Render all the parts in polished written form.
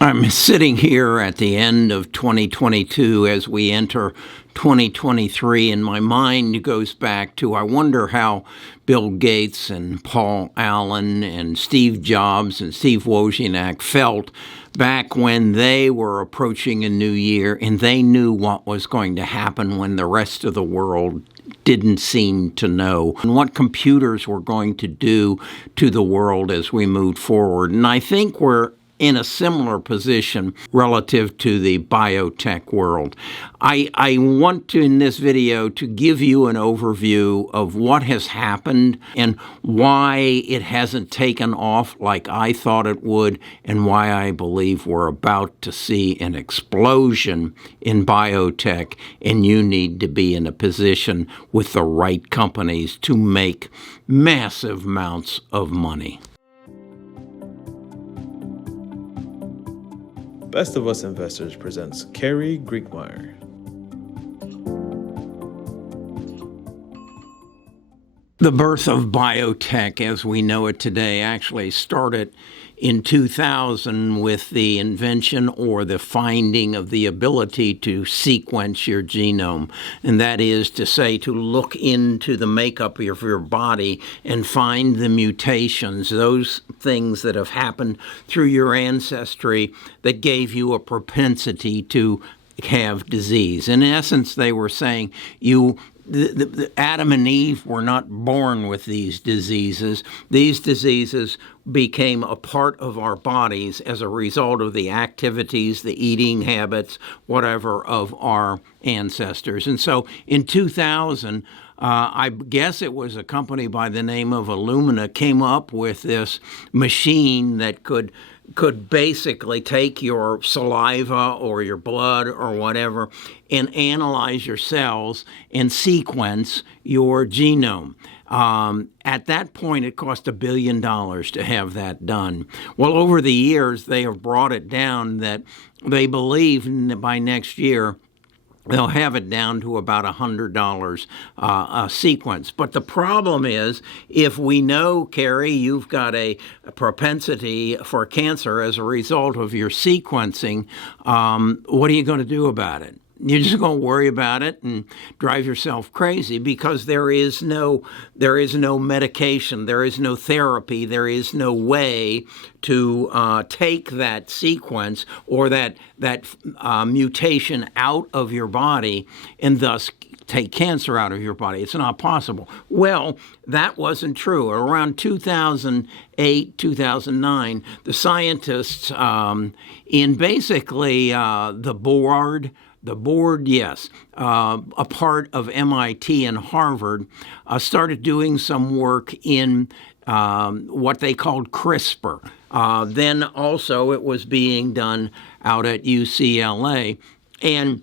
I'm sitting here at the end of 2022 as we enter 2023, and my mind goes back to, I wonder how Bill Gates and Paul Allen and Steve Jobs and Steve Wozniak felt back when they were approaching a new year and they knew what was going to happen when the rest of the world didn't seem to know, and what computers were going to do to the world as we moved forward. And I think we're in a similar position relative to the biotech world. I want to, in this video, to give you an overview of what has happened and why it hasn't taken off like I thought it would, and why I believe we're about to see an explosion in biotech, and you need to be in a position with the right companies to make massive amounts of money. Best of Us Investors presents Carrie Griegmeyer. The birth of biotech as we know it today actually started in 2000 with the invention or the finding of the ability to sequence your genome. And that is to say, to look into the makeup of your body and find the mutations, those things that have happened through your ancestry that gave you a propensity to have disease. In essence, they were saying the Adam and Eve were not born with these diseases. These diseases became a part of our bodies as a result of the activities, the eating habits, whatever, of our ancestors. And so in 2000, I guess it was a company by the name of Illumina came up with this machine that could basically take your saliva or your blood or whatever and analyze your cells and sequence your genome. At that point, it cost $1 billion to have that done. Well, over the years, they have brought it down that they believe that by next year, they'll have it down to about $100 a sequence. But the problem is, if we know, Carrie, you've got a propensity for cancer as a result of your sequencing, what are you going to do about it? You're just going to worry about it and drive yourself crazy because there is no medication, there is no therapy, there is no way to take that sequence or that mutation out of your body and thus take cancer out of your body. It's not possible. Well, that wasn't true. Around 2008, 2009, the scientists in basically the board, yes, a part of MIT and Harvard, started doing some work in what they called CRISPR. Then also it was being done out at UCLA. And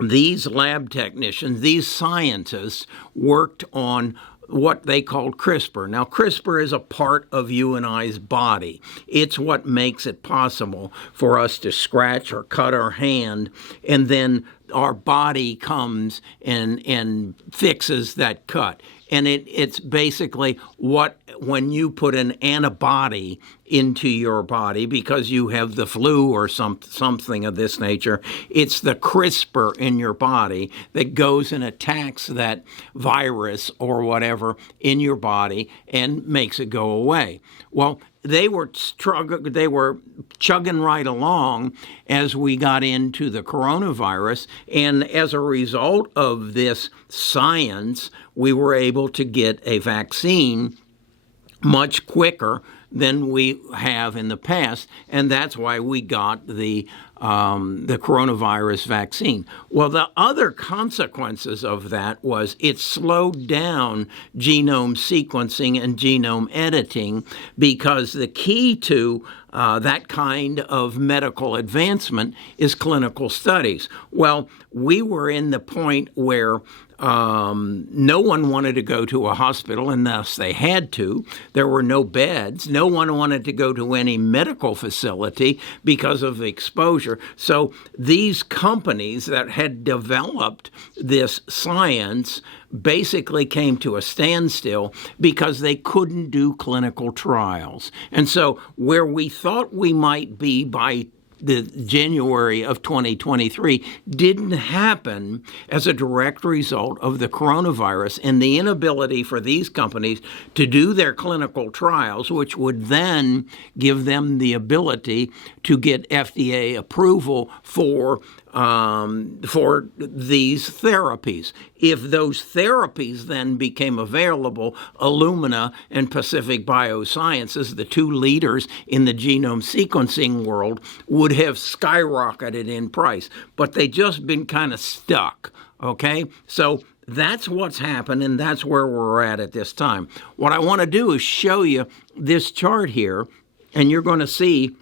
these lab technicians, these scientists, worked on what they called CRISPR. Now, CRISPR is a part of you and I's body. It's what makes it possible for us to scratch or cut our hand, and then our body comes and fixes that cut. And it's basically when you put an antibody into your body because you have the flu or something of this nature, it's the CRISPR in your body that goes and attacks that virus or whatever in your body and makes it go away. Well, they were chugging right along as we got into the coronavirus, and as a result of this science, we were able to get a vaccine much quicker than we have in the past, and that's why we got the coronavirus vaccine. Well, the other consequences of that was it slowed down genome sequencing and genome editing, because the key to that kind of medical advancement is clinical studies. Well, we were in the point where no one wanted to go to a hospital unless they had to. There were no beds. No one wanted to go to any medical facility because of the exposure. So these companies that had developed this science basically came to a standstill because they couldn't do clinical trials. And so where we thought we might be by the January of 2023 didn't happen as a direct result of the coronavirus and the inability for these companies to do their clinical trials, which would then give them the ability to get FDA approval for these therapies. If those therapies then became available, Illumina and Pacific Biosciences, the two leaders in the genome sequencing world, would have skyrocketed in price. But they just been kind of stuck, okay? So that's what's happened, and that's where we're at this time. What I want to do is show you this chart here, and you're going to see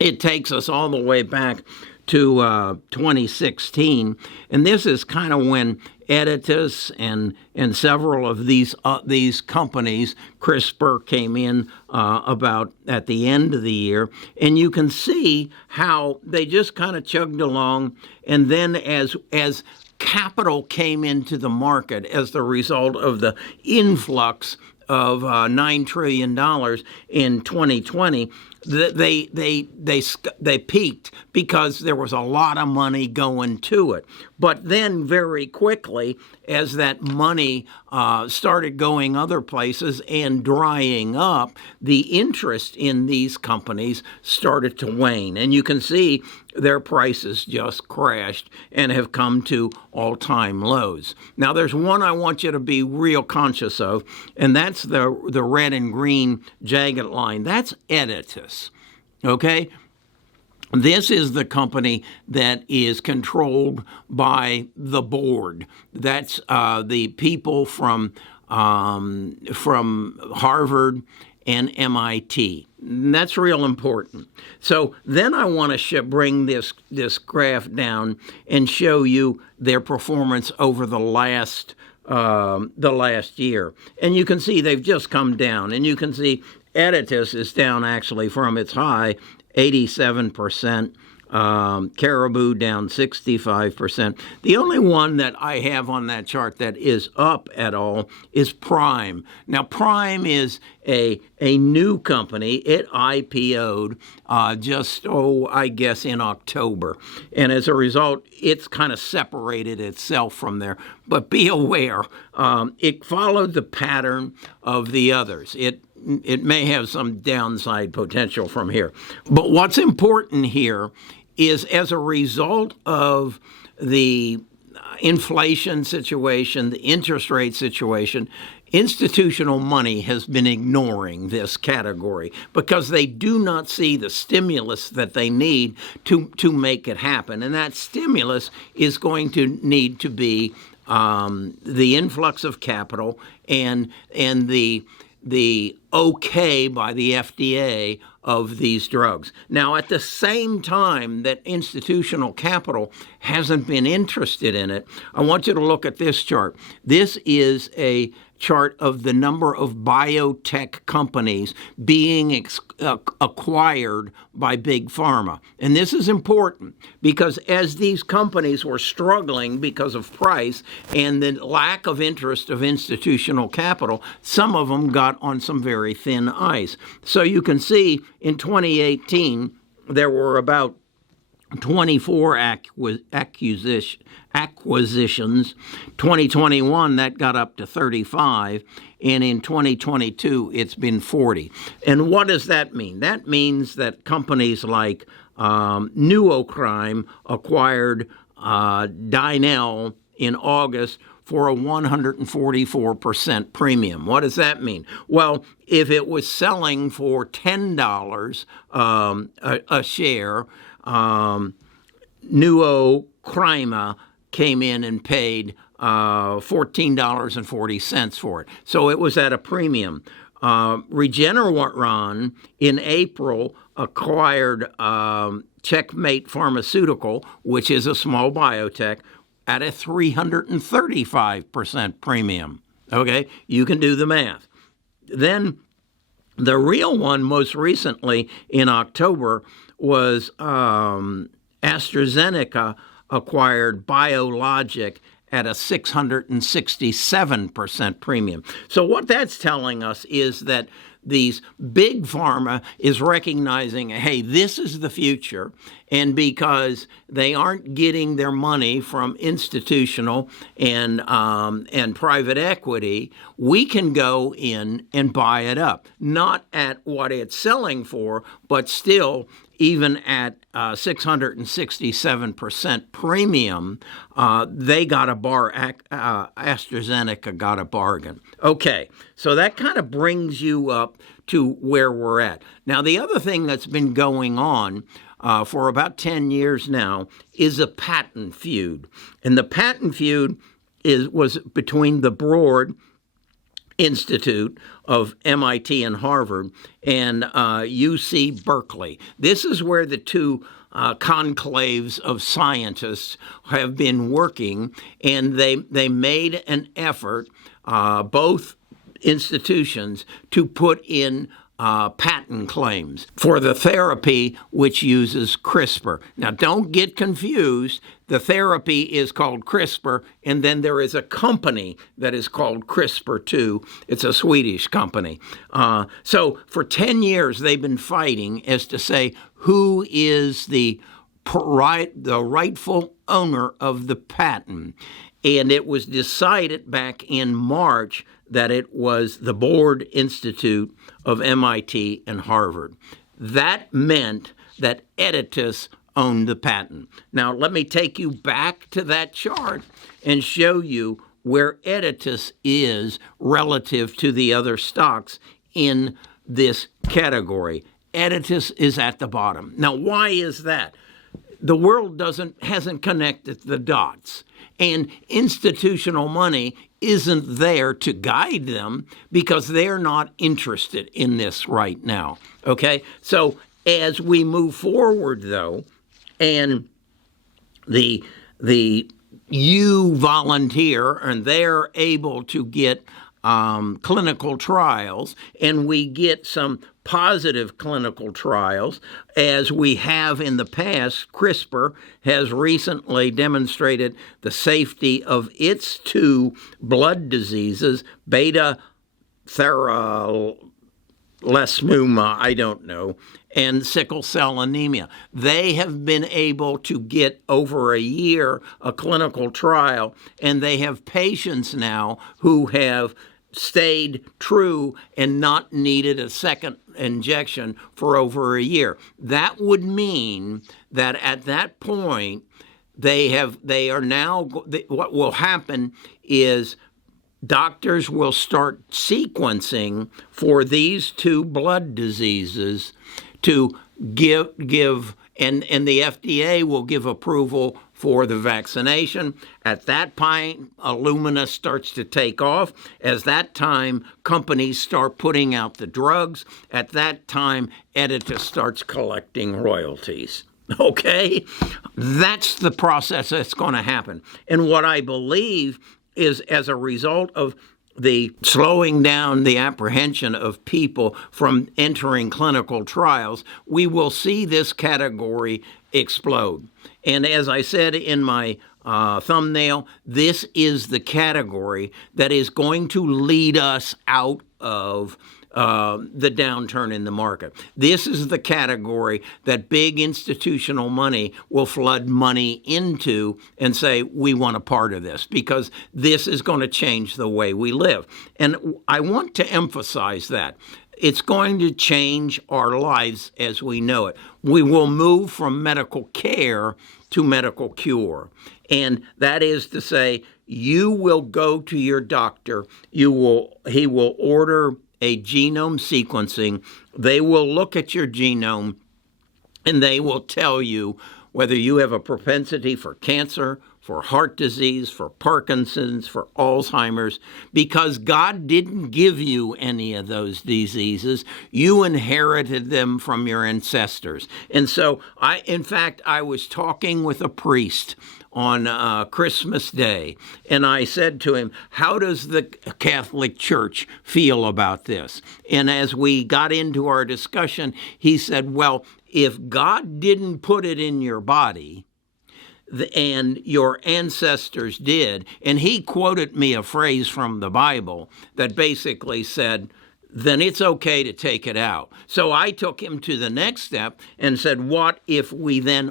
it takes us all the way back to 2016, and this is kind of when Editas and several of these companies, CRISPR, came in about at the end of the year, and you can see how they just kind of chugged along, and then as capital came into the market as the result of the influx of $9 trillion in 2020, they peaked because there was a lot of money going to it. But then very quickly, as that money started going other places and drying up, the interest in these companies started to wane. And you can see their prices just crashed and have come to all-time lows. Now, there's one I want you to be real conscious of, and that's the red and green jagged line. That's Editas, okay? This is the company that is controlled by the board. That's the people from Harvard and MIT. And that's real important. So then I want to bring this graph down and show you their performance over the last year. And you can see they've just come down. And you can see Editas is down actually from its high, 87%. Caribou down 65%. The only one that I have on that chart that is up at all is Prime. Now, Prime is a new company. It IPO'd I guess in October. And as a result, it's kind of separated itself from there. But be aware, it followed the pattern of the others. It may have some downside potential from here. But what's important here is as a result of the inflation situation, the interest rate situation, institutional money has been ignoring this category because they do not see the stimulus that they need to make it happen. And that stimulus is going to need to be the influx of capital and the okay by the FDA of these drugs. Now, at the same time that institutional capital hasn't been interested in it, I want you to look at this chart. This is a chart of the number of biotech companies being acquired by Big Pharma. And this is important because as these companies were struggling because of price and the lack of interest of institutional capital, some of them got on some very thin ice. So you can see in 2018, there were about 24 acquisitions. 2021, that got up to 35. And in 2022, it's been 40. And what does that mean? That means that companies like Nuocrime acquired Dynel in August for a 144% premium. What does that mean? Well, if it was selling for $10 a share, Nuocrime came in and paid $14.40 for it. So it was at a premium. Regeneron in April acquired Checkmate Pharmaceutical, which is a small biotech, at a 335% premium. Okay, you can do the math. Then the real one most recently in October was AstraZeneca acquired Biologic at a 667% premium. So what that's telling us is that these big pharma is recognizing, hey, this is the future, And because they aren't getting their money from institutional and private equity, we can go in and buy it up. Not at what it's selling for, but still, even at 667% premium, they got AstraZeneca got a bargain. Okay, so that kind of brings you up to where we're at. Now, the other thing that's been going on for about 10 years now is a patent feud. And the patent feud was between the Broad Institute of MIT and Harvard and UC Berkeley. This is where the two conclaves of scientists have been working, and they made an effort, both institutions, to put in patent claims for the therapy which uses CRISPR. Now, don't get confused. The therapy is called CRISPR, and then there is a company that is called CRISPR too. It's a Swedish company. So for 10 years, they've been fighting as to say who is the rightful owner of the patent. And it was decided back in March that it was the Broad Institute of MIT and Harvard. That meant that Editas owned the patent. Now, let me take you back to that chart and show you where Editas is relative to the other stocks in this category. Editas is at the bottom. Now, why is that? The world hasn't connected the dots, and institutional money isn't there to guide them because they're not interested in this right now. Okay, so as we move forward, though, and you volunteer and they're able to get clinical trials, and we get some positive clinical trials, as we have in the past. CRISPR has recently demonstrated the safety of its two blood diseases, beta thalassemia, I don't know, and sickle cell anemia. They have been able to get over a year a clinical trial, and they have patients now who have stayed true and not needed a second injection for over a year. That would mean that at that point, what will happen is doctors will start sequencing for these two blood diseases to give and the FDA will give approval for the vaccination. At that point, Illumina starts to take off. As that time, companies start putting out the drugs. At that time, Editas starts collecting royalties. Okay? That's the process that's going to happen. And what I believe is, as a result of the slowing down the apprehension of people from entering clinical trials, we will see this category explode. And as I said in my thumbnail, this is the category that is going to lead us out of the downturn in the market. This is the category that big institutional money will flood money into and say, we want a part of this, because this is going to change the way we live. And I want to emphasize that. It's going to change our lives as we know it. We will move from medical care to medical cure. And that is to say, you will go to your doctor, he will order a genome sequencing. They will look at your genome and they will tell you whether you have a propensity for cancer, for heart disease, for Parkinson's, for Alzheimer's, because God didn't give you any of those diseases. You inherited them from your ancestors. And so I was talking with a priest on Christmas Day, and I said to him, how does the Catholic Church feel about this? And as we got into our discussion, he said, well, if God didn't put it in your body, and your ancestors did, and he quoted me a phrase from the Bible that basically said then it's okay to take it out. So I took him to the next step and said, what if we then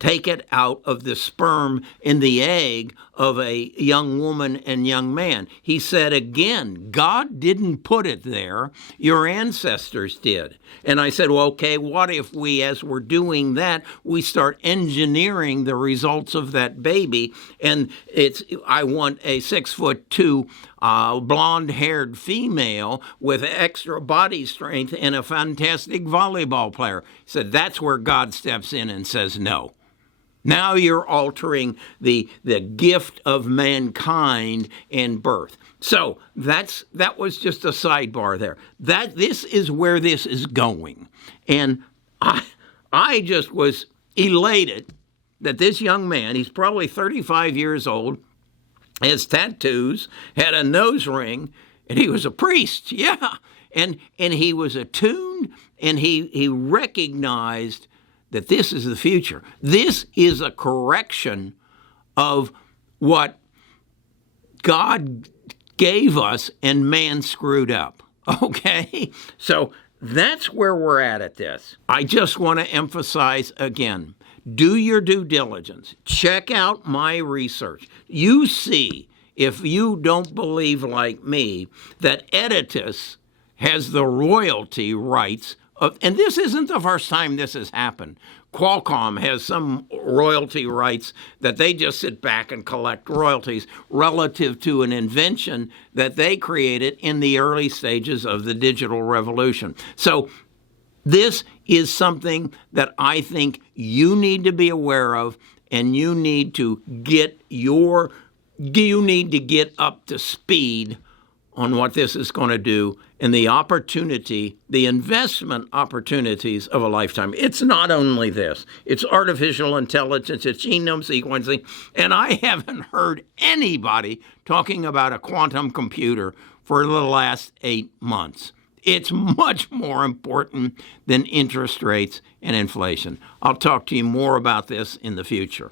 take it out of the sperm in the egg of a young woman and young man? He said, again, God didn't put it there. Your ancestors did. And I said, well, okay, what if we, as we're doing that, we start engineering the results of that baby? And I want a 6'2" blonde-haired female with extra body strength and a fantastic volleyball player. He said, that's where God steps in and says no. Now you're altering the gift of mankind and birth. So that was just a sidebar there. This is where this is going. And I just was elated that this young man, he's probably 35 years old, has tattoos, had a nose ring, and he was a priest, yeah. And he was attuned, and he recognized that this is the future. This is a correction of what God gave us and man screwed up, okay? So that's where we're at this. I just want to emphasize again, do your due diligence. Check out my research. You see, if you don't believe like me, that Editus has the royalty rights and this isn't the first time this has happened. Qualcomm has some royalty rights that they just sit back and collect royalties relative to an invention that they created in the early stages of the digital revolution. So this is something that I think you need to be aware of, and you need to get up to speed on what this is going to do and the investment opportunities of a lifetime. It's not only this. It's artificial intelligence, it's genome sequencing, and I haven't heard anybody talking about a quantum computer for the last 8 months. It's much more important than interest rates and inflation. I'll talk to you more about this in the future.